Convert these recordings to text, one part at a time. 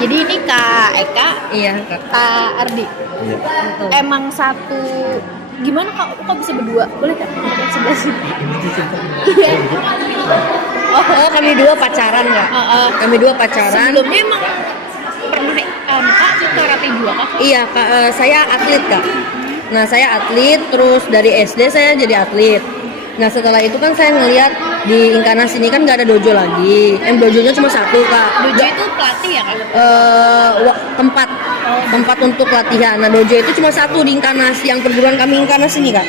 Jadi ini Kak Eka, Iya, Kak. Kak Ardi. Iya. Emang satu gimana kok bisa berdua? Boleh Kak sebelah sini? Iya. Oh, kami dua pacaran nggak? Kami dua pacaran. Sebelumnya emang pernah Kak karate juga Kak? Iya, Kak, saya atlet, Kak. Nah, saya atlet, terus dari SD saya jadi atlet. Nah, setelah itu kan saya ngelihat di Inkarnas ini kan nggak ada dojo lagi. Dojonya cuma satu, Kak. Dojo itu pelatih ya Kak? Tempat untuk latihan. Nah, dojo itu cuma satu di Inkarnas, yang perguruan kami Inkarnas ini, Kak.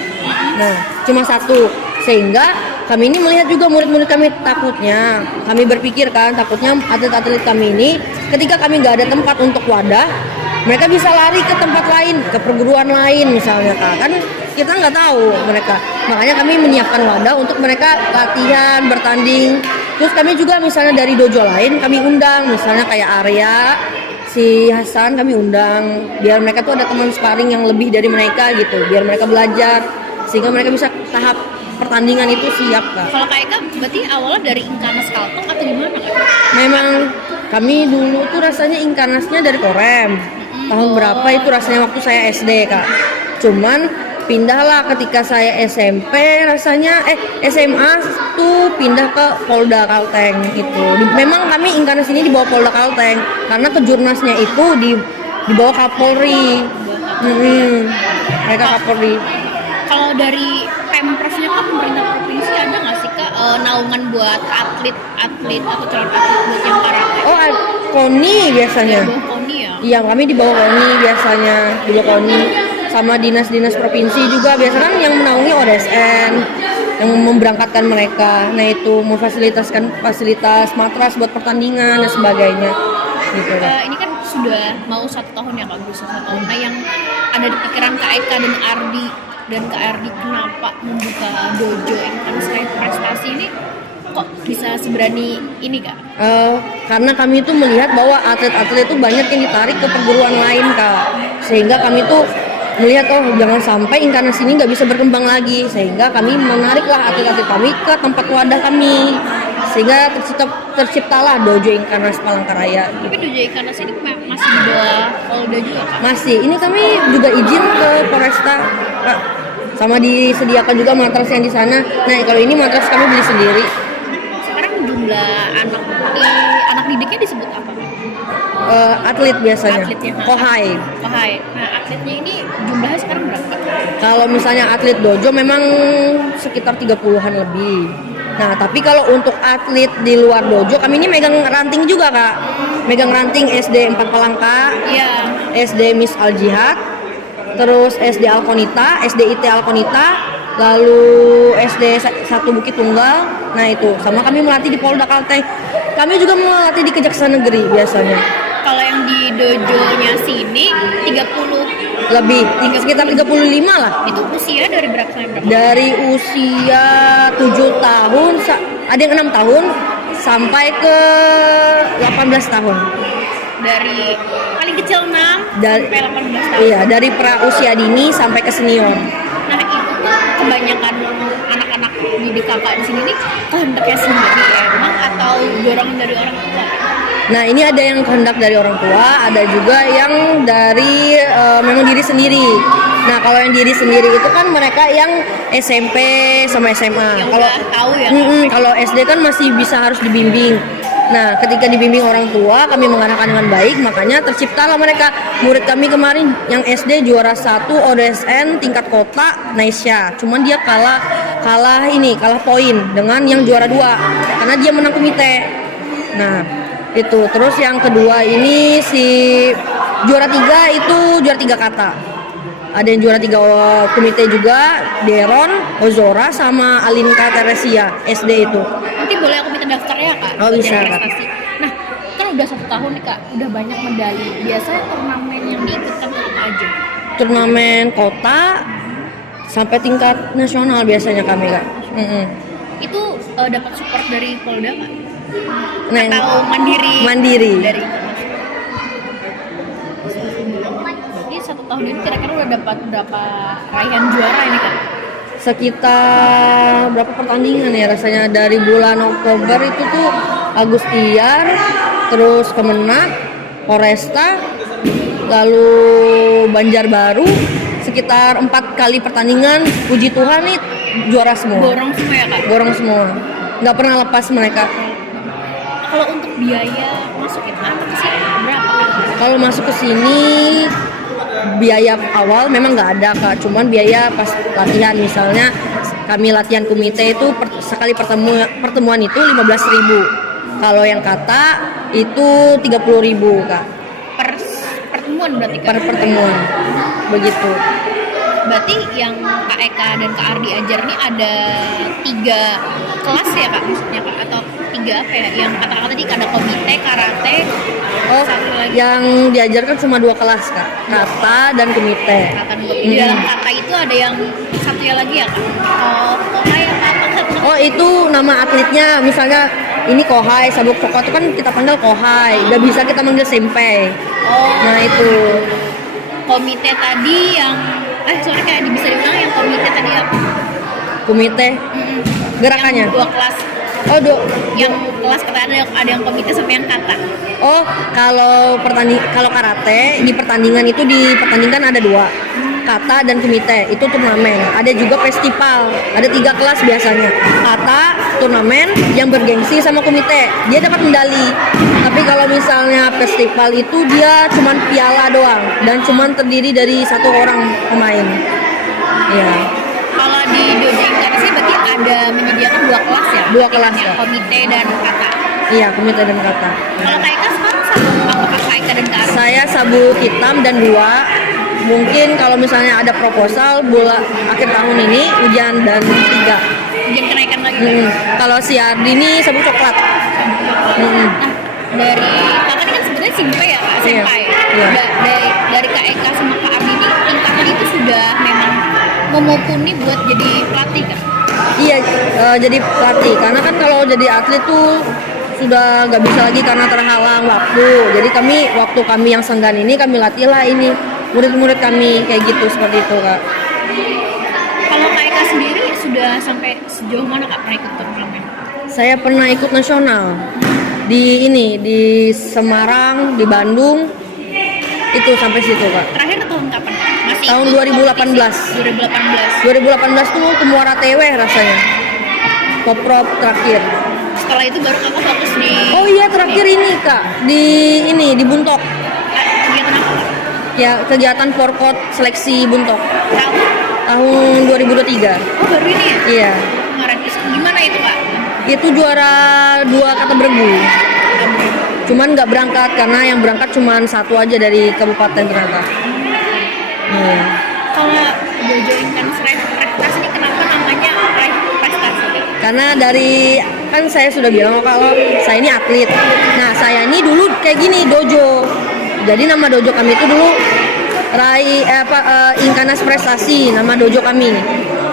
Nah, cuma satu. Sehingga kami ini melihat juga murid-murid kami, takutnya kami berpikir kan, takutnya atlet-atlet kami ini ketika kami nggak ada tempat untuk wadah, mereka bisa lari ke tempat lain, ke perguruan lain misalnya, Kak. Kan kita nggak tahu mereka, makanya kami menyiapkan wadah untuk mereka latihan, bertanding. Terus kami juga misalnya dari dojo lain kami undang, misalnya kayak Arya, si Hasan kami undang, biar mereka tuh ada teman sparring yang lebih dari mereka gitu, biar mereka belajar sehingga mereka bisa tahap pertandingan itu siap, Kak. Kalau Kak Eka berarti awalnya dari Inkarnas Kalteng atau gimana Kak? Memang kami dulu tuh rasanya Inkarnasnya dari Korem. Tahun berapa itu rasanya waktu saya SD, Kak. Cuman pindahlah ketika saya SMP, rasanya SMA tuh pindah ke Polda Kalteng itu. Memang kami Inkarnas ini di bawah Polda Kalteng karena kejurnasnya itu di bawah Kapolri. Mereka Kapolri. Kalau dari Pemprovnya kan pemerintah provinsi ada nggak sih Kak naungan buat atlet atau calon atlet buat yang karate? Oh, KONI biasanya. Di bawah KONI ya? Iya, kami di bawah KONI biasanya, di bawah KONI. Sama dinas-dinas provinsi juga biasanya kan yang menaungi ODSN, yang memberangkatkan mereka. Nah, itu memfasilitasikan fasilitas matras buat pertandingan dan sebagainya. Gitu. Ini kan sudah mau 1 tahun ya Kak, berusaha 1 tahun. Nah, yang ada di pikiran Kak Eka dan Kak Ardi kenapa membuka dojo yang kan selain prestasi ini kok bisa seberani ini Kak? Karena kami itu melihat bahwa atlet-atlet itu banyak yang ditarik ke perguruan lain, Kak. Sehingga kami tuh melihat jangan sampai Inkarnas ini nggak bisa berkembang lagi, sehingga kami menariklah atlet-atlet kami ke tempat wadah kami, sehingga terciptalah dojo Inkarnas Palangkaraya. Tapi dojo Inkarnas ini masih di bawah Polda juga Kak? Masih, ini kami juga izin ke Polresta, Kak. Sama disediakan juga matras yang di sana. Nah, kalau ini matras kami beli sendiri. Sekarang jumlah anak didiknya disebut apa? Atlet biasanya. Atletnya. Kohai. Nah, atletnya ini jumlahnya sekarang berapa? Kalau misalnya atlet dojo memang sekitar 30-an lebih. Nah, tapi kalau untuk atlet di luar dojo, kami ini megang ranting juga, Kak. Megang ranting SD 4 Palangka, Iya. SD Miss Al Jihad, terus SD Alkonita, SD IT Alkonita, lalu SD 1 Bukit Tunggal. Nah, itu. Sama kami melatih di Polda Kalteng. Kami juga melatih di Kejaksaan Negeri biasanya. Kalau yang di dojonya sini 30 Lebih, sekitar 35 lah. itu usia dari berapa sampai berapa? Dari usia 7 tahun, ada yang 6 tahun, sampai ke 18 tahun. Dari paling kecil 6 Dari, sampai 18 tahun. iya, dari pra usia dini sampai ke senior. Nah, itu tuh kebanyakan anak-anak didik kakak di sini nih kehendaknya sendiri emang atau dorongan dari orang tua? Nah, ini ada yang kehendak dari orang tua, ada juga yang dari memang diri sendiri. Nah, kalau yang diri sendiri itu kan mereka yang SMP sama SMA. Yang Kalau udah tahu ya. kalau SD kan masih bisa harus dibimbing. Nah, ketika dibimbing orang tua, kami mengarahkan dengan baik, makanya terciptalah mereka. Murid kami kemarin yang SD juara 1 ODSN tingkat kota Naisya. Cuman dia kalah poin dengan yang juara 2 karena dia menang komite. Nah, itu. Terus yang kedua ini si juara 3 itu juara 3 kata. Ada yang juara 3 komite juga, Deron, Ozora sama Alinka Teresia SD itu. Nanti boleh aku minta daftarnya Kak? Oh, buat bisa, yang Kak. prestasi. Nah, kan udah 1 tahun nih Kak, udah banyak medali. Biasanya turnamen yang diikutkan tuh apa aja? Turnamen kota sampai tingkat nasional biasanya kami, Kak. Itu dapat support dari Polda Kak? Nah, Atau mandiri. Dari Jadi 1 tahun ini kira-kira udah dapat berapa raihan juara ini Kak? Sekitar berapa pertandingan ya rasanya, dari bulan Oktober itu tuh Agustiar, terus Kemenak, Poresta, lalu Banjarbaru, sekitar 4 kali pertandingan. Puji Tuhan nih juara semua. Borong semua ya kak? Borong semua, nggak pernah lepas mereka. Kalau untuk biaya masuk itu apa sih? Berapa kak? Kalau masuk ke sini biaya awal memang nggak ada kak, cuman biaya pas latihan, misalnya kami latihan komite itu sekali pertemuan itu 15.000. Kalau yang kata itu 30.000 kak. Per pertemuan berarti kak? Per pertemuan begitu. Berarti yang Kak Eka dan Kak Ardi ajar nih ada 3 kelas ya kak, maksudnya kak, atau 3 apa ya? Yang kata-kata tadi ada komite, karate, Oh, satu lagi yang diajarkan cuma 2 kelas kak, kata dan komite. kata dulu. Di dalam kata itu ada yang satunya lagi ya kak? Oh, kohai apa kak? Oh, itu nama atletnya, misalnya ini kohai, sabuk pokok itu kan kita panggil kohai, nggak bisa kita manggil senpai. Oh, Nah itu komite tadi yang sorry kayak bisa dibilang yang komite tadi apa? komite gerakannya. Yang 2 kelas. Oh, Yang kelas kata ada yang komite sama yang kata. Oh, kalau karate di pertandingan itu dipertandingkan ada 2, kata dan komite, itu turnamen. Ada juga festival, ada 3 kelas biasanya. Kata turnamen yang bergengsi sama komite, dia dapat medali. Tapi kalau misalnya festival itu dia cuman piala doang dan cuman terdiri dari 1 orang pemain. Ya. Kalau di dojo Inkarnasi berarti ada menyediakan 2 kelas ya? 2 kelas, ya, Kak. komite dan kata. Iya, komite dan kata. Kalau Kak Eka sekarang satu, apakah Kak Eka dan Kak Ardi? Saya sabuk hitam dan 2. Mungkin kalau misalnya ada proposal akhir tahun ini ujian dan 3. Ujian kenaikan lagi. Kalau si Ardi ini sabuk coklat. Nah, dari kakak ini kan sebenarnya senpai ya kak, senpai. Iya. Dari Kak Eka sama Kak Ardi ini tingkatan itu sudah memang memumpuni buat jadi pelatih kan? Iya, jadi pelatih. Karena kan kalau jadi atlet tuh sudah nggak bisa lagi karena terhalang waktu. Jadi waktu kami yang senggan ini kami latihlah ini murid-murid kami kayak gitu, seperti itu kak. Kalau Kak Eka sendiri sudah sampai sejauh mana kak pernah ikut turnamen? Saya pernah ikut nasional di Semarang, di Bandung, itu sampai situ kak. Terakhir tahun kapan kak? Masih Tahun ikut 2018. kompetisi? 2018 tuh ke Muara TW rasanya. Poprov terakhir. Setelah itu baru kakak fokus di. Oh iya, terakhir ini kak di Buntok. Kegiatan apa kak? Ya, kegiatan Forkot seleksi Buntok Tahu? tahun 2023. Oh baru ini ya? Iya. Kemarin gimana itu kak? Itu juara 2 kata bergu. Cuman nggak berangkat karena yang berangkat cuman 1 aja dari kabupaten ternyata. Iya. Kalau dojo Inkarnasi prestasi ini kenapa namanya raih prestasi? Karena kan saya sudah bilang kalau saya ini atlet. Nah, saya ini dulu kayak gini dojo. Jadi nama dojo kami itu dulu Inkarnasi Prestasi, nama dojo kami.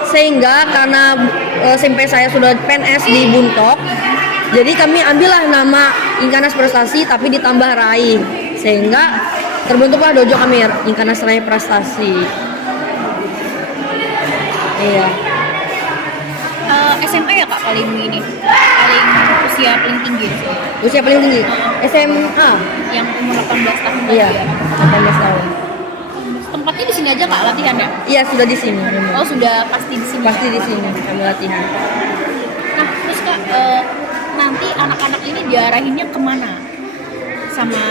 Sehingga karena SMP saya sudah PNS di Buntok, jadi kami ambillah nama Inkarnasi Prestasi tapi ditambah Rai. Sehingga terbentuklah dojo kami Inkarnasi Rai Prestasi. Iya. SMA ya kak paling usia paling tinggi sih. Usia paling tinggi SMA. Yang umur 18 tahun Iya, tadi ya. 18 tahun. Tempatnya di sini aja kak latihannya? Iya, sudah di sini. Oh sudah pasti di sini. Pasti di sini kami latihan. Nah terus kak nanti anak-anak ini diarahinnya kemana? Sama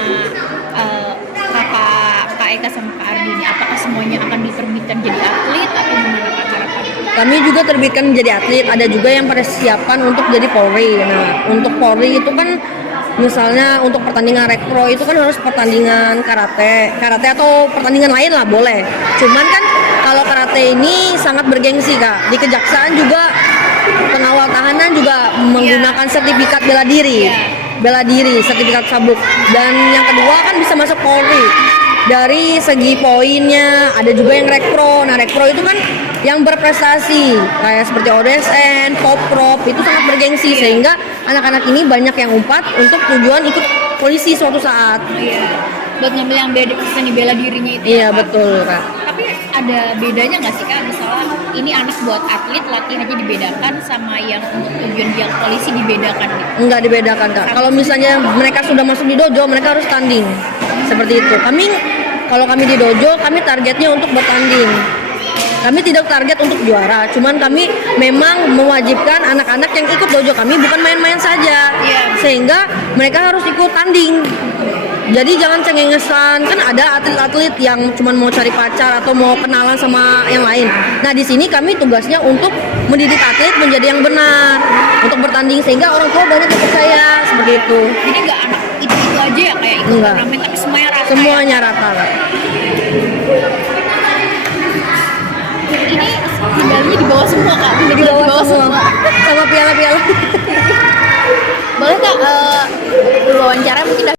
Kak Eka sama Kak Ardi ini, apakah semuanya akan diterbitkan jadi atlet atau gimana kak harapannya? Kami juga terbitkan menjadi atlet, ada juga yang persiapan untuk jadi Polri. Nah, untuk Polri itu kan misalnya untuk pertandingan rekpro itu kan harus pertandingan karate atau pertandingan lain lah boleh. Cuman kan kalau karate ini sangat bergengsi kak. Di kejaksaan juga pengawal tahanan juga menggunakan sertifikat bela diri. Bela diri, sertifikat sabuk. Dan yang kedua kan bisa masuk Polri. Dari segi poinnya ada juga yang rekpro. Nah, rekpro itu kan yang berprestasi kayak seperti ODSN, Poprov itu sangat bergengsi sehingga anak-anak ini banyak yang umpat untuk tujuan ikut polisi suatu saat. Iya. Buat ngambil yang seni bela dirinya itu. Iya, betul kak. Tapi ada bedanya nggak sih kak? Misalnya ini anak buat atlet latihannya dibedakan sama yang untuk tujuan dia polisi dibedakan gitu. Enggak dibedakan kak. Kalau misalnya mereka sudah masuk di dojo, mereka harus tanding. Seperti itu. Kalau kami di dojo, kami targetnya untuk bertanding. Kami tidak target untuk juara, cuman kami memang mewajibkan anak-anak yang ikut dojo kami bukan main-main saja, sehingga mereka harus ikut tanding. Jadi jangan cengengesan, kan ada atlet-atlet yang cuman mau cari pacar atau mau kenalan sama yang lain. Nah di sini kami tugasnya untuk mendidik atlet menjadi yang benar untuk bertanding, sehingga orang tua banyak yang percaya seperti itu. Jadi nggak anak itu aja ya kayak ikut Enggak. turnamen, tapi semuanya rata. Semuanya rata. Ini medalinya di bawah semua kak. Di bawah semua sama piala-piala. Boleh kak wawancara mungkin